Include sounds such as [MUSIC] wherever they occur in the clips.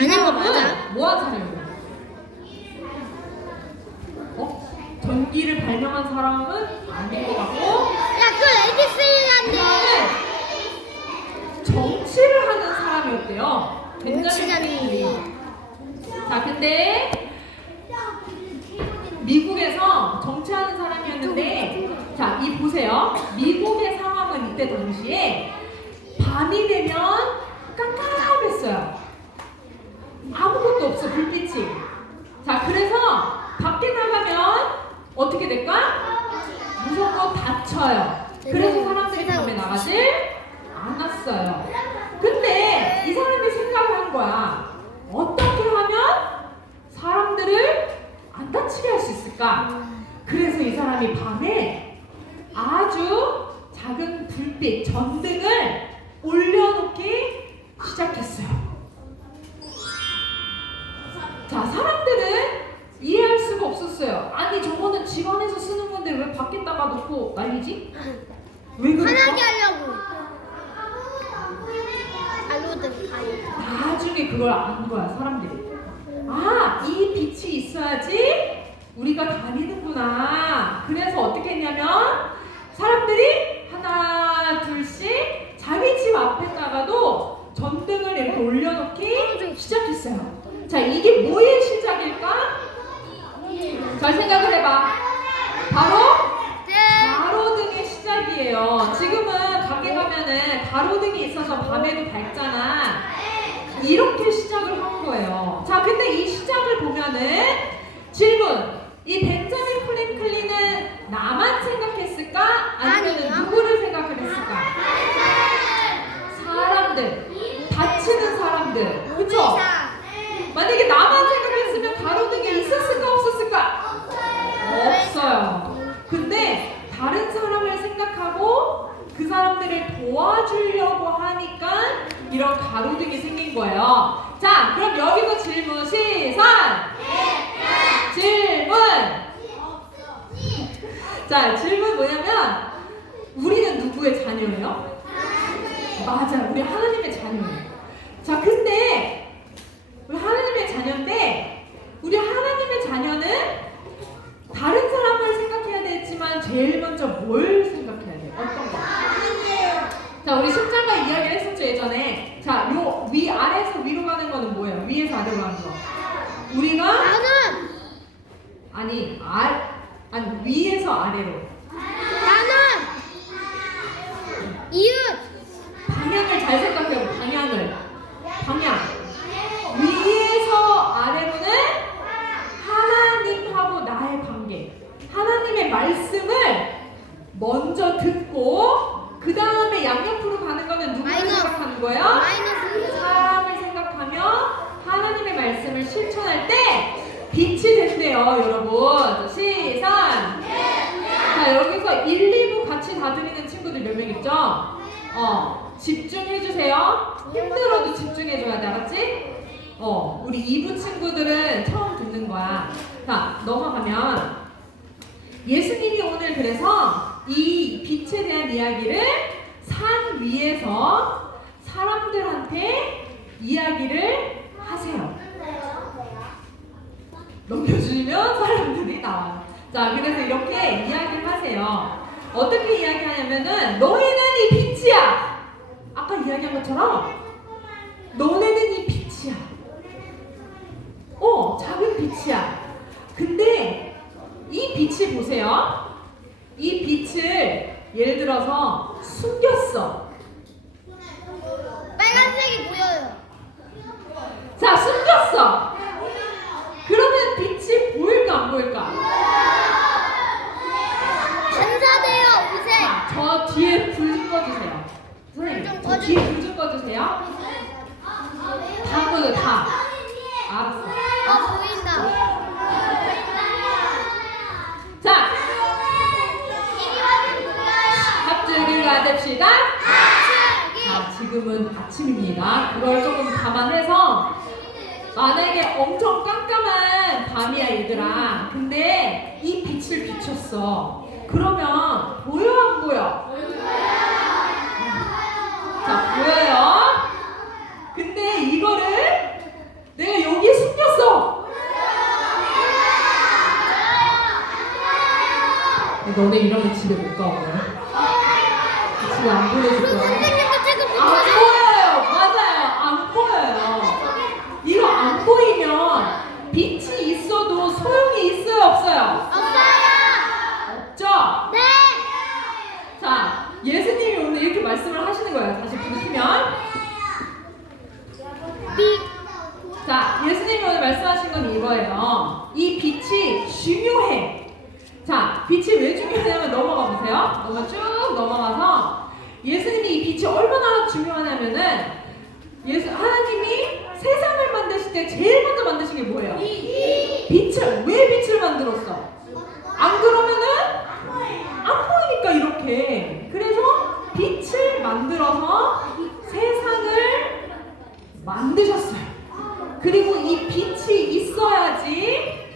아닌 거 맞아? 뭐 한 사람이에요? 어? 전기를 발명한 사람은 아닌 것 같고 야, 그 에디슨한테. 그다음에 정치를 하는 사람이었대요. 벤자민 정치자니. 프랭클린. 자, 근데 미국에서 정치하는 사람이었는데, 자, 이 보세요. 미국의 상황은 이때 당시에 밤이 되면 깜깜했어요. 아무것도 없어, 불빛이. 자, 그래서 밖에 나가면 어떻게 될까? 무조건 다쳐요. 그래서 사람들이 밤에 나가질 않았어요. 근데 이 사람이 생각을 한 거야. 어떻 그걸 아는 거야, 사람들이. 아, 이 빛이 있어야지 우리가 다니는구나. 그래서 어떻게 했냐면 사람들이 하나, 둘씩 자기 집 앞에다가도 전등을 이렇게 올려놓기 시작했어요. 자, 이게 뭐의 시작일까? 잘 생각을 해봐. 바로 네. 가로등의 시작이에요. 지금은 가게 가면은 가로등이 있어서 밤에도 밝잖아. 이렇게 시작을 한 거예요. 자, 근데 이 시작을 보면은 질문. 이 벤자민 프랭클린은 나만 생각했을까? 아니면. 누구를 생각을 했을까? 사람들. 다치는 사람들. 그쵸? 만약에 나만 생각했으면 가로등이 있었을까 없었을까? 없어요. 근데 다른 사람을 생각하고 그 사람들을 하니까 이런 가로등이 생긴 거예요. 자, 그럼 여기서 질문 시선. 질문. 자, 질문 뭐냐면 우리는 누구의 자녀예요? 맞아요. 우리 하나님의 자녀예요. 자, 근데 우리 하나님의 자녀인데 우리 하나님의 자녀는 다른 사람을 생각해야 되지만 제일 먼저 뭘 생각해야 돼요? 어떤 거? 자, 우리 십자가 이야기를 했었죠 예전에. 자, 요 위 아래에서 위로 가는 거는 뭐예요? 위에서 아래로 가는 거. 우리가 나는, 아니 아 아니 위에서 아래로 나는, 이웃, 방향을 잘 생각해요. 방향을 방향 위에서 아래로는 하나님하고 나의 관계. 하나님의 말씀을 먼저 듣고 그 다음에 양옆으로 가는 거는 누구를 마이너스. 생각하는 거예요? 마이너스. 생각하며 하나님의 말씀을 실천할 때 빛이 된대요, 여러분. 자, 시선. 자, 여기서 1, 2부 같이 다 드리는 친구들 몇 명 있죠? 어, 집중해주세요. 힘들어도 집중해줘야 돼, 알았지? 어, 우리 2부 친구들은 처음 듣는 거야. 자, 넘어가면 예수님이 오늘 그래서 이 빛에 대한 이야기를 산 위에서 사람들한테 이야기를 하세요. 넘겨주면 사람들이 나와요. 자, 그래서 이렇게 이야기를 하세요. 어떻게 이야기하냐면은 너희는 이 빛이야. 아까 이야기한 것처럼 너네는 이 빛이야. 어, 작은 빛이야. 근데 이 빛이 보세요. 이 빛을 예를 들어서 숨겼어. 빨간색이 보여요. 자, 숨겼어. 그러면 빛이 보일까 안 보일까? 반사돼요. 자, 저 뒤에 불 좀 꺼주세요. 선생님, 좀저 뒤에 불 좀 꺼주세요. 지금은 아침입니다. 그걸 조금 감안해서 만약에 엄청 깜깜한 밤이야 얘들아. 근데 이 빛을 비췄어. 그러면 보여 안 보여? 자 보여요. 근데 이거를 내가 여기에 숨겼어. 너네 이러면 집에 못 가. 오늘. 집에 안 보내줄 거야. 말씀하신 건 이거예요. 이 빛이 중요해. 자, 빛이 왜 중요하냐면 넘어가 보세요. 넘어 쭉 넘어가서 예수님이 이 빛이 얼마나 중요하냐면은 예수 하나님이 세상을 만드실 때 제일 먼저 만드신 게 뭐예요? 빛을 왜 빛을 만들었어? 안 그러면은 안 보이니까 이렇게. 그래서 빛을 만들어서 세상을 만드셨어요. 그리고 이 빛이 있어야지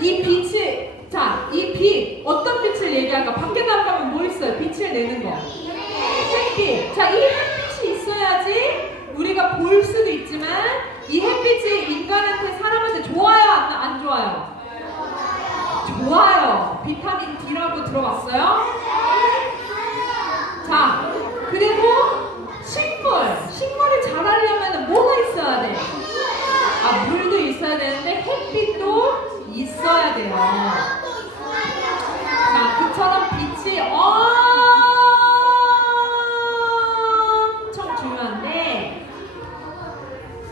이 빛이 자, 이 빛 어떤 빛을 얘기할까? 밖에 나가면 뭐 있어요? 빛을 내는 거. 햇빛. 자, 이 햇빛이 있어야지 우리가 볼 수도 있지만 이 햇빛이 인간한테 사람한테 좋아요, 안, 안 좋아요? 좋아요. 비타민 D라고 들어봤어요? 자, 그리고 식물. 식물이 자라려면 뭐가 있어야 돼? 아, 물도 있어야 되는데 햇빛도 있어야 돼요. 자, 그처럼 빛이 엄청 중요한데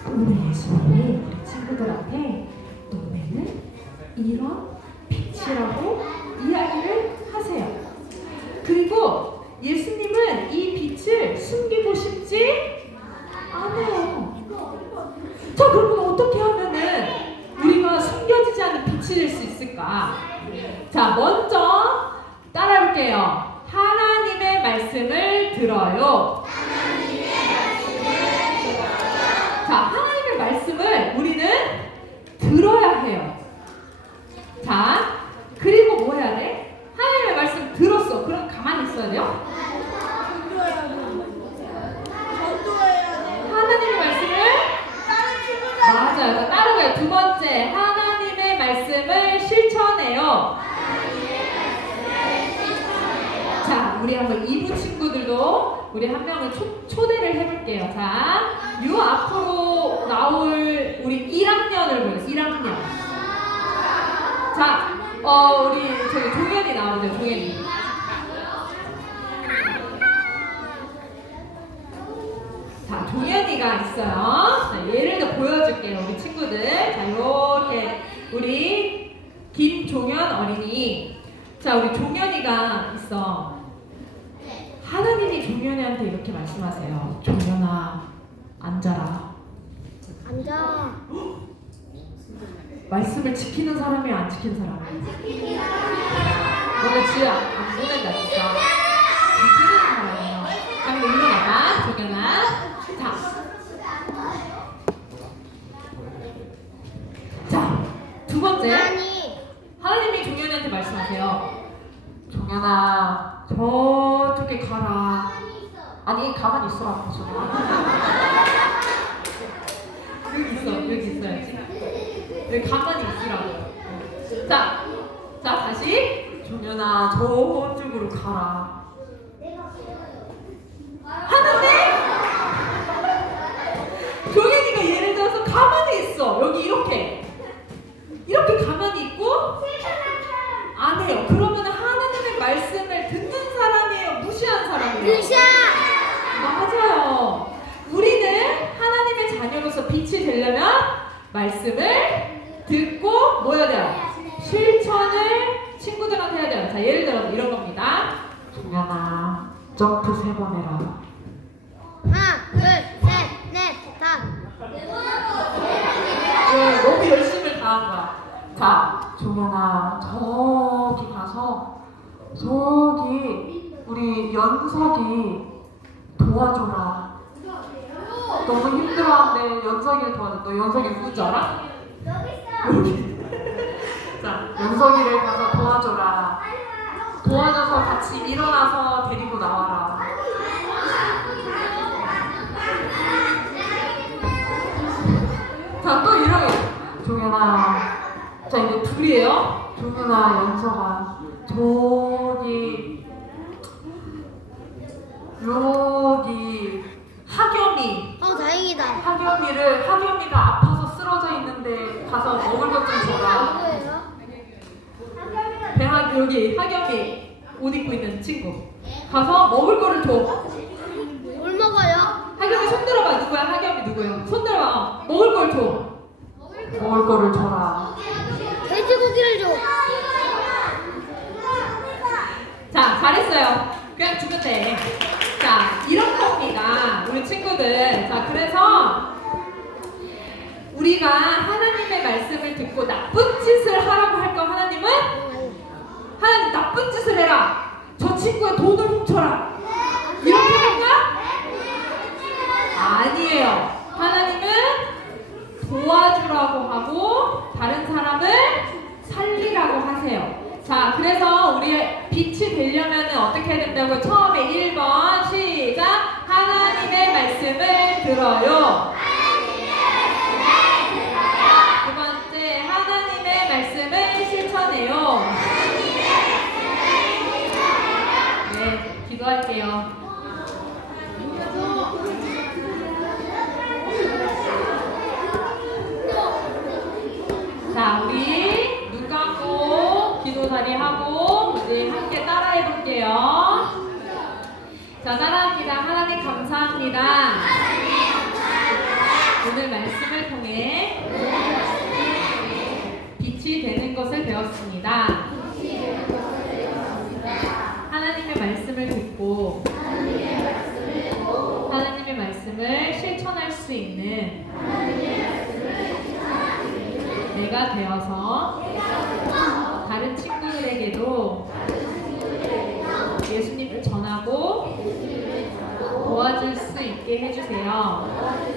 우리 예수님이 우리 친구들한테 너네는 이런 빛이라고 이야기를 하세요. 그리고 예수님은 이 빛을 숨기고 싶지 않아요. 자, 그러면 어떻게 하면은 우리가 숨겨지지 않은 빛이 될 수 있을까? 자, 먼저 따라해볼게요. 하나님의 말씀을 들어요. 자, 하나님의 말씀을 우리는 들어야 해요. 자, 그리고 뭐 해야 돼? 하나님의 말씀 들었어. 그럼 가만히 있어야 돼요? 하나님의 말씀을 맞아요. 자, 따라가요. 두 번째, 하나님의 말씀을 실천해요. 자, 우리 한번 이부 친구들도 우리 한 명을 초, 초대를 해볼게요. 자, 요 앞으로 나올 우리 1학년을 보요 1학년. 자, 어, 우리 저기 종현이 나오죠, 종현이. 자, 종현이가 있어요. 자, 얘를 더 보여줄게요, 우리 친구들. 자, 요렇게 우리 김종현 어린이. 자, 우리 종현이가 있어. 이렇게 말씀하세요. 종현아, 앉아라. 앉아. 말씀을 지키는 사람이 안 지키는 사람이. 너네 집에 안, 안 보낸다 진짜. 지키는 사람이에요. 자, 그럼 일어나봐, 종현아. 자. 자, 두 번째. 아니. 하나님이 종현이한테 말씀하세요. 종현아, 저쪽에 가라. 아니, 가만히 있어라. 여기 있어, 여기 있어야지. 여기 가만히 있으라고. 자, 자, 다시. 종현아, 저쪽으로 가라. 하는데, 종현이가 예를 들어서 가만히 있어. 여기 이렇게. 이렇게 가만히 있고, 안 해요. 그러면 하나님의 말씀을 듣는 사람이에요? 무시하는 사람이에요? 루샤. 맞아요. 우리는 하나님의 자녀로서 빛이 되려면 말씀을 듣고 뭐 해야 돼요? 실천을 친구들한테 해야 돼요. 자, 예를 들어서 이런 겁니다. 종현아, 점프 세 번 해라. 하나, 둘, 셋, 넷, 다. 네, 너무 열심을 다한 거야. 자, 종현아, 저기 가서 저기 우리 연석이 도와줘라. 너무 힘들어하는데 연석이를 도와줘. 너 연석이 누군지 알아? 여기. [LAUGHS] 자, 연석이를 가서 도와줘라. 도와줘서 같이 일어나서 데리고 나와라. 자, 또 거. 종현아. 자, 이제 둘이에요. 종윤아, 영서가 저기 여기 하겸이 어 다행이다. 하겸이를 하겸이가 아파서 쓰러져 있는데 가서 먹을 것 좀 줘라. 누구예요? 배하 여기 하겸이 옷 입고 있는 친구 가서 먹을 거를 줘. 뭘 먹어요? 하겸이 손 들어봐 누구야? 하겸이 누구야? 손 들어봐. 어, 먹을 걸 줘. 먹을 거를 줘라. 돼지고기를 줘. 자, 잘했어요. 그냥 주면 돼. 자, 이런. 친구들. 자, 그래서 우리가 하나님의 말씀을 듣고 나쁜 짓을 하라고 할 거 하나님은 하나님 나쁜 짓을 해라. 저 친구의 돈을 훔쳐라. 이렇게 할 거야? 아니에요. 하나님은 도와주라고 하고 다른 사람을 살리라고 하세요. 자, 그래서 우리 빛이 되려면 어떻게 해야 된다고요? 처음에 1번 시작. 하나님의 말씀을 들어요. 두 번째, 하나님의 말씀을 실천해요. 네, 기도할게요. 자, 우리 눈 감고 기도자리 하고 이제 함께 따라해 볼게요. 자, 따라합니다. 하나님 감사합니다. 오늘 말씀을 통해 빛이 되는 것을 배웠습니다. 하나님의 말씀을 듣고 하나님의 말씀을 실천할 수 있는 내가 되어서 다른 친구들에게도 예수님을 전하고 도와줄 수 있게 해주세요.